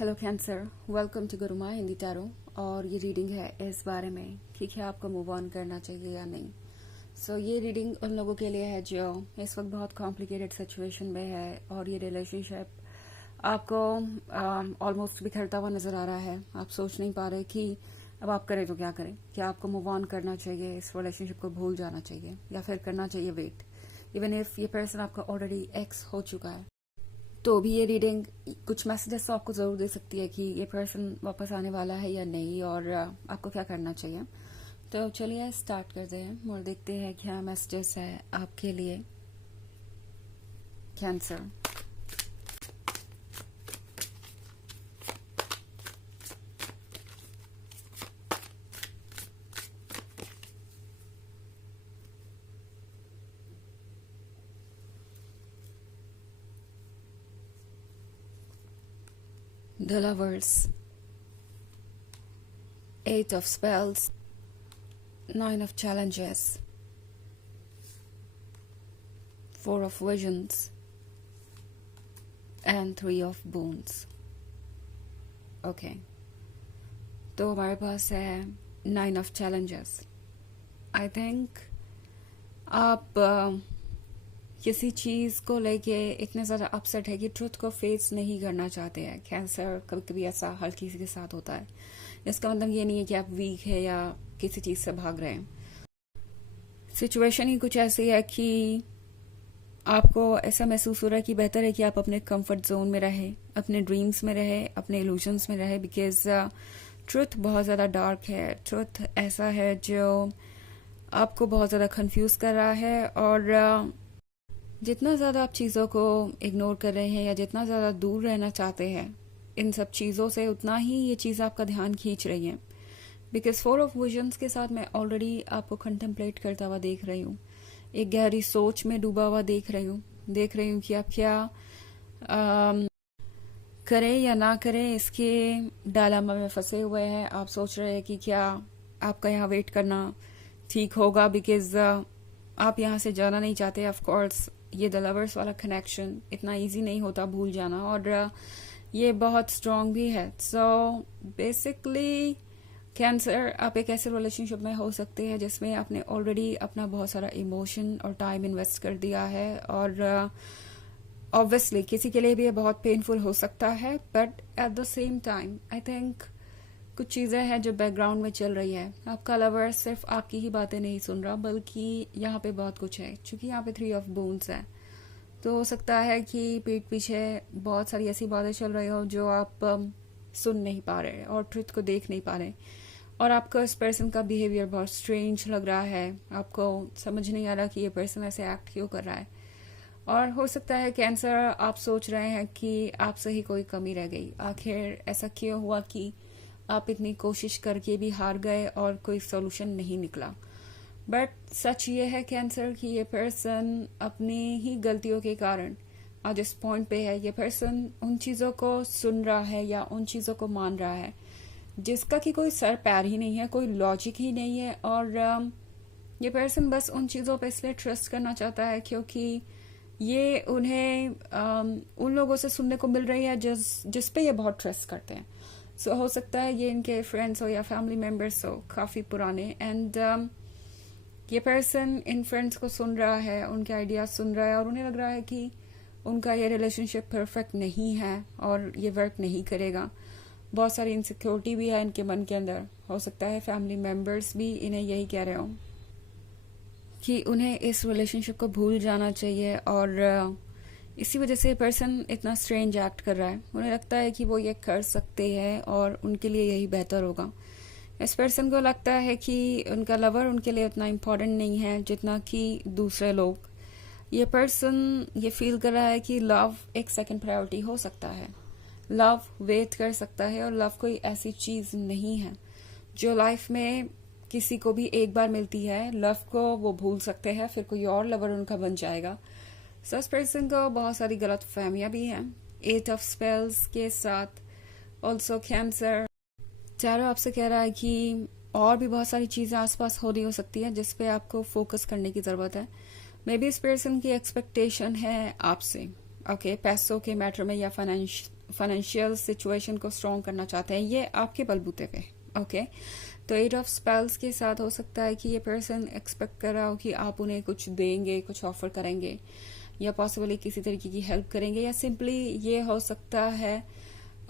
Hello cancer, welcome to Guruma Hindi tarot. और ये reading है इस बारे में कि क्या आपको मूव ऑन करना चाहिए या नहीं। ये रीडिंग उन लोगों के लिए है जो इस वक्त बहुत कॉम्प्लिकेटेड सिचुएशन में है और ये रिलेशनशिप आपको ऑलमोस्ट बिखरता हुआ नज़र आ रहा है। आप सोच नहीं पा रहे कि अब आप करें तो क्या करें। क्या आपको मूव ऑन करना चाहिए, इस रिलेशनशिप को भूल जाना चाहिए, या फिर करना चाहिए वेट, इवन इफ ये पर्सन आपका ऑलरेडी एक्स हो चुका है। तो भी ये रीडिंग कुछ मैसेजेस तो आपको ज़रूर दे सकती है कि ये पर्सन वापस आने वाला है या नहीं, और आपको क्या करना चाहिए। तो चलिए स्टार्ट करते हैं और देखते हैं क्या मैसेजेस है आपके लिए cancer. The Lovers, Eight of Spells, Nine of Challenges, Four of Visions, and Three of Boons. Okay, तो हमारे पास है nine of challenges. I think आप किसी चीज़ को लेके इतने ज़्यादा अपसेट है कि ट्रुथ को फेस नहीं करना चाहते हैं। कैंसर कभी कभी ऐसा हर किसी के साथ होता है। इसका मतलब ये नहीं है कि आप वीक है या किसी चीज़ से भाग रहे हैं। सिचुएशन ही कुछ ऐसी है कि आपको ऐसा महसूस हो रहा है कि बेहतर है कि आप अपने कंफर्ट जोन में रहे, अपने ड्रीम्स में रहे, अपने इल्यूजन्स में रहे, बिकॉज ट्रुथ बहुत ज़्यादा डार्क है। ट्रुथ ऐसा है जो आपको बहुत ज़्यादा कंफ्यूज कर रहा है, और जितना ज़्यादा आप चीज़ों को इग्नोर कर रहे हैं या जितना ज़्यादा दूर रहना चाहते हैं इन सब चीज़ों से, उतना ही ये चीज़ आपका ध्यान खींच रही है। बिकॉज फोर ऑफ विजन्स के साथ मैं ऑलरेडी आपको कंटेम्पलेट करता हुआ देख रही हूँ, एक गहरी सोच में डूबा हुआ देख रही हूँ कि आप क्या करें या ना करें, इसके डायलेमा में फंसे हुए हैं। आप सोच रहे हैं कि क्या आपका यहाँ वेट करना ठीक होगा, बिकॉज आप यहाँ से जाना नहीं चाहते। ऑफ कोर्स ये द लवर्स वाला कनेक्शन इतना इजी नहीं होता भूल जाना, और ये बहुत स्ट्रांग भी है। सो बेसिकली कैंसर, आप एक ऐसे रिलेशनशिप में हो सकते हैं जिसमें आपने ऑलरेडी अपना बहुत सारा इमोशन और टाइम इन्वेस्ट कर दिया है, और ऑब्वियसली किसी के लिए भी ये बहुत पेनफुल हो सकता है, but at the same time I think कुछ चीज़ें हैं जो बैकग्राउंड में चल रही है। आपका लवर सिर्फ आपकी ही बातें नहीं सुन रहा, बल्कि यहाँ पे बहुत कुछ है। क्योंकि यहाँ पे थ्री ऑफ बोन्स है, तो हो सकता है कि पीठ पीछे बहुत सारी ऐसी बातें चल रही हो जो आप सुन नहीं पा रहे और ट्रुथ को देख नहीं पा रहे, और आपको इस पर्सन का बिहेवियर बहुत स्ट्रेंज लग रहा है। आपको समझ नहीं आ रहा कि ये पर्सन ऐसे एक्ट क्यों कर रहा है। और हो सकता है कैंसर आप सोच रहे हैं कि आपसे ही कोई कमी रह गई, आखिर ऐसा क्यों हुआ कि आप इतनी कोशिश करके भी हार गए और कोई सोल्यूशन नहीं निकला। बट सच ये है कैंसर कि ये पर्सन अपनी ही गलतियों के कारण आज इस पॉइंट पे है। ये पर्सन उन चीज़ों को सुन रहा है या उन चीज़ों को मान रहा है जिसका कि कोई सर पैर ही नहीं है, कोई लॉजिक ही नहीं है, और ये पर्सन बस उन चीज़ों पे इसलिए ट्रस्ट करना चाहता है क्योंकि ये उन्हें उन लोगों से सुनने को मिल रही है जिस पे ये बहुत ट्रस्ट करते हैं। सो हो सकता है ये इनके फ्रेंड्स हो या फैमिली मेम्बर्स हो काफ़ी पुराने, एंड ये पर्सन इन फ्रेंड्स को सुन रहा है, उनके आइडियाज सुन रहा है, और उन्हें लग रहा है कि उनका ये रिलेशनशिप परफेक्ट नहीं है और ये वर्क नहीं करेगा। बहुत सारी इनसिक्योरिटी भी है इनके मन के अंदर। हो सकता है फैमिली मेम्बर्स भी इन्हें यही कह रहे हो कि उन्हें इस रिलेशनशिप को भूल जाना चाहिए, और इसी वजह से पर्सन इतना स्ट्रेंज एक्ट कर रहा है। उन्हें लगता है कि वो ये कर सकते हैं और उनके लिए यही बेहतर होगा। इस पर्सन को लगता है कि उनका लवर उनके लिए उतना इम्पोर्टेंट नहीं है जितना कि दूसरे लोग। ये पर्सन ये फील कर रहा है कि लव एक सेकंड प्रायोरिटी हो सकता है, लव वेट कर सकता है, और लव कोई ऐसी चीज़ नहीं है जो लाइफ में किसी को भी एक बार मिलती है। लव को वो भूल सकते हैं, फिर कोई और लवर उनका बन जाएगा। सो इस पर्सन को बहुत सारी गलत फहमियाँ भी हैं एट ऑफ स्पेल्स के साथ। ऑल्सो कैंसर चारों आपसे कह रहा है कि और भी बहुत सारी चीज़ें आसपास हो रही हो सकती है जिस पे आपको फोकस करने की ज़रूरत है। मे बी इस पर्सन की एक्सपेक्टेशन है आपसे, ओके, पैसों के मैटर में या फाइनेंशियल सिचुएशन को स्ट्रॉन्ग करना चाहते हैं, ये आपके बलबूते पे। ओके, तो 8 ऑफ स्पेल्स के साथ हो सकता है कि ये पर्सन एक्सपेक्ट कर रहा हो कि आप उन्हें कुछ देंगे, कुछ ऑफर करेंगे, या पॉसिबली किसी तरीके की हेल्प करेंगे, या सिंपली ये हो सकता है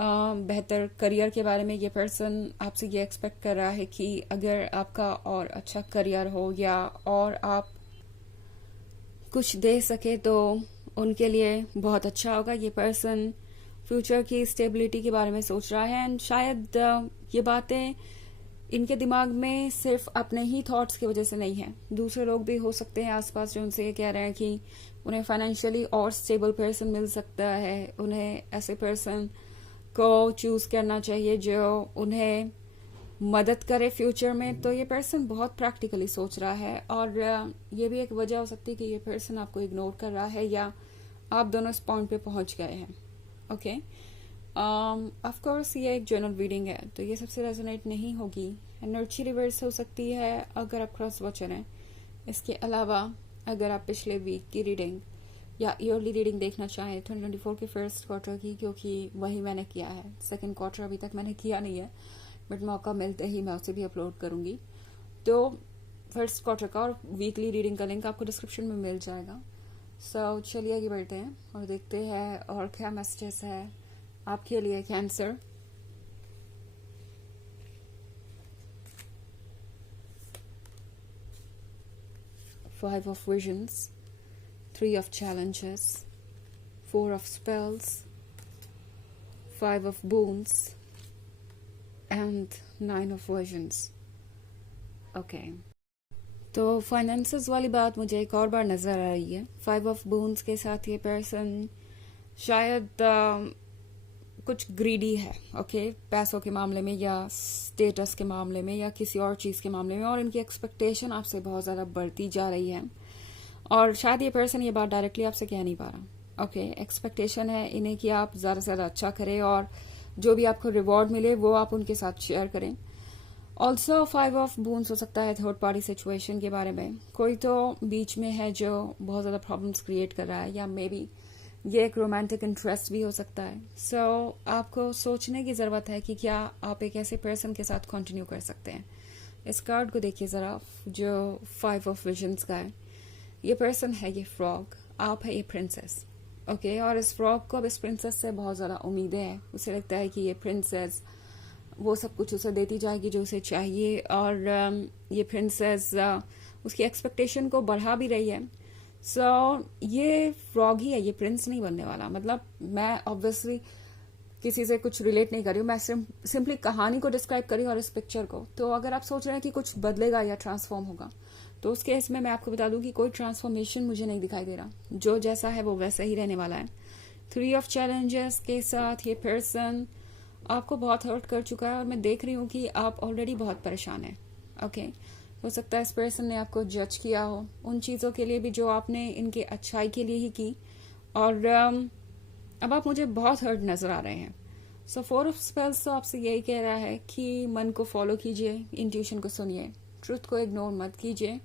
बेहतर करियर के बारे में ये पर्सन आपसे ये एक्सपेक्ट कर रहा है कि अगर आपका और अच्छा करियर हो या और आप कुछ दे सके तो उनके लिए बहुत अच्छा होगा। ये पर्सन फ्यूचर की स्टेबिलिटी के बारे में सोच रहा है, एंड शायद ये बातें इनके दिमाग में सिर्फ अपने ही थॉट्स की वजह से नहीं है, दूसरे लोग भी हो सकते हैं आसपास जो उनसे ये कह रहे हैं कि उन्हें फाइनेंशियली और स्टेबल पर्सन मिल सकता है, उन्हें ऐसे पर्सन को चूज करना चाहिए जो उन्हें मदद करे फ्यूचर में। तो ये पर्सन बहुत प्रैक्टिकली सोच रहा है, और ये भी एक वजह हो सकती है कि ये पर्सन आपको इग्नोर कर रहा है या आप दोनों इस पॉइंट पे पहुंच गए हैं। ओके, ऑफ कोर्स ये एक जनरल रीडिंग है, तो ये सबसे रेजोनेट नहीं होगी। एनर्जी रिवर्स हो सकती है अगर आप क्रॉस वॉचर हैं। इसके अलावा अगर आप पिछले वीक की रीडिंग या ईयरली रीडिंग देखना चाहें 2024 के फर्स्ट क्वार्टर की, क्योंकि वही मैंने किया है, सेकंड क्वार्टर अभी तक मैंने किया नहीं है, बट मौका मिलते ही मैं उसे भी अपलोड करूंगी। तो फर्स्ट क्वार्टर का और वीकली रीडिंग का लिंक आपको डिस्क्रिप्शन में मिल जाएगा। सो चलिए आगे बढ़ते हैं और देखते हैं और क्या मैसेजेस है आपके लिए cancer. Five of Visions, 3 of Challenges, 4 of Spells, 5 of Boons, and 9 of Visions. Okay. तो फाइनेंसेस वाली बात मुझे एक और बार नजर आ रही है। 5 ऑफ बून्स के साथ ये पर्सन शायद कुछ ग्रीडी है, ओके, पैसों के मामले में या स्टेटस के मामले में या किसी और चीज के मामले में, और इनकी एक्सपेक्टेशन आपसे बहुत ज्यादा बढ़ती जा रही है, और शायद ये पर्सन ये बात डायरेक्टली आपसे कह नहीं पा रहा। ओके, एक्सपेक्टेशन है इन्हें कि आप ज्यादा से ज्यादा अच्छा करें और जो भी आपको रिवॉर्ड मिले वो आप उनके साथ शेयर करें। ऑल्सो 5 ऑफ बून्स हो सकता है थर्ड पार्टी सिचुएशन के बारे में, कोई तो बीच में है जो बहुत ज्यादा प्रॉब्लम्स क्रिएट कर रहा है, या मे बी ये एक रोमांटिक इंटरेस्ट भी हो सकता है। सो आपको सोचने की जरूरत है कि क्या आप एक ऐसे पर्सन के साथ कंटिन्यू कर सकते हैं। इस कार्ड को देखिए जरा, जो 5 ऑफ विजन्स का है। ये पर्सन है ये फ्रॉग, आप है ये प्रिंसेस। ओके, और इस फ्रॉग को अब इस प्रिंसेस से बहुत ज्यादा उम्मीदें हैं। उसे लगता है कि ये प्रिंसेस वो सब कुछ उसे देती जाएगी जो उसे चाहिए, और ये प्रिंसेस उसकी एक्सपेक्टेशन को बढ़ा भी रही है। सो ये फ्रॉग ही है, ये प्रिंस नहीं बनने वाला। मतलब मैं ऑब्वियसली किसी से कुछ रिलेट नहीं कर रही हूँ, मैं सिंपली कहानी को डिस्क्राइब कर रही हूँ और इस पिक्चर को। तो अगर आप सोच रहे हैं कि कुछ बदलेगा या ट्रांसफॉर्म होगा, तो उस केस में मैं आपको बता दूं कि कोई ट्रांसफॉर्मेशन मुझे नहीं दिखाई दे रहा, जो जैसा है वो वैसा ही रहने वाला है। 3 ऑफ चैलेंजेस के साथ ये पर्सन आपको बहुत हर्ट कर चुका है, और मैं देख रही हूँ कि आप ऑलरेडी बहुत परेशान हैं। ओके, हो सकता है इस पर्सन ने आपको जज किया हो उन चीजों के लिए भी जो आपने इनके अच्छाई के लिए ही की, और अब आप मुझे बहुत हर्ट नजर आ रहे हैं। सो 4 ऑफ स्पेल्स तो आपसे यही कह रहा है कि मन को फॉलो कीजिए, इंट्यूशन को सुनिए, ट्रुथ को इग्नोर मत कीजिए,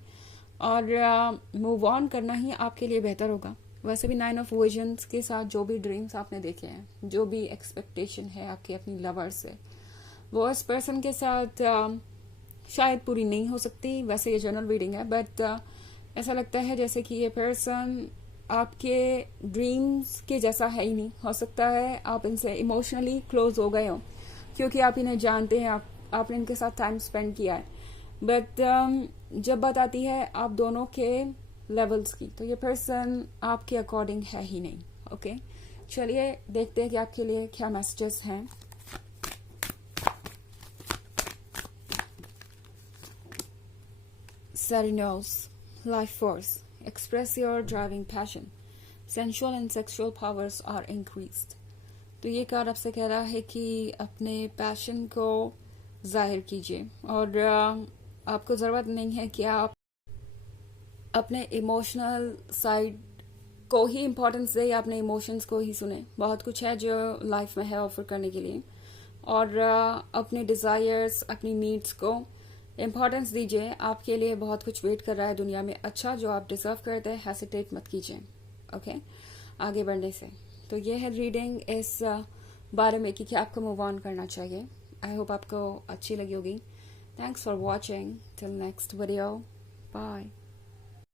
और मूव ऑन करना ही आपके लिए बेहतर होगा। वैसे भी 9 ऑफ विजन्स के साथ जो भी ड्रीम्स आपने देखे हैं, जो भी एक्सपेक्टेशन है आपकी अपनी लवर से, वो इस पर्सन के साथ शायद पूरी नहीं हो सकती। वैसे ये जनरल रीडिंग है, बट ऐसा लगता है जैसे कि ये पर्सन आपके ड्रीम्स के जैसा है ही नहीं। हो सकता है आप इनसे इमोशनली क्लोज हो गए हो क्योंकि आप इन्हें जानते हैं, आपने इनके साथ टाइम स्पेंड किया है, बट जब बात आती है आप दोनों के लेवल्स की, तो ये पर्सन आपके अकॉर्डिंग है ही नहीं। ओके, चलिए देखते हैं कि आपके लिए क्या मैसेजेस हैं। Serenos, life force, express your driving passion, sensual and sexual powers are increased. तो ये कार्ड आपसे कह रहा है कि अपने पैशन को जाहिर कीजिए, और आपको जरूरत नहीं है कि आप अपने इमोशनल साइड को ही इम्पोर्टेंस दे या अपने इमोशंस को ही सुने। बहुत कुछ है जो लाइफ में है ऑफर करने के लिए, और अपने डिजायर्स, अपनी नीड्स को इम्पोर्टेंस दीजिए। आपके लिए बहुत कुछ वेट कर रहा है दुनिया में अच्छा, जो आप डिजर्व करते हैं। हेसिटेट मत कीजिए। ओके, आगे बढ़ने से तो ये है रीडिंग इस बारे में कि क्या आपको मूव ऑन करना चाहिए। आई होप आपको अच्छी लगी होगी। Thanks for watching. Till next video, bye.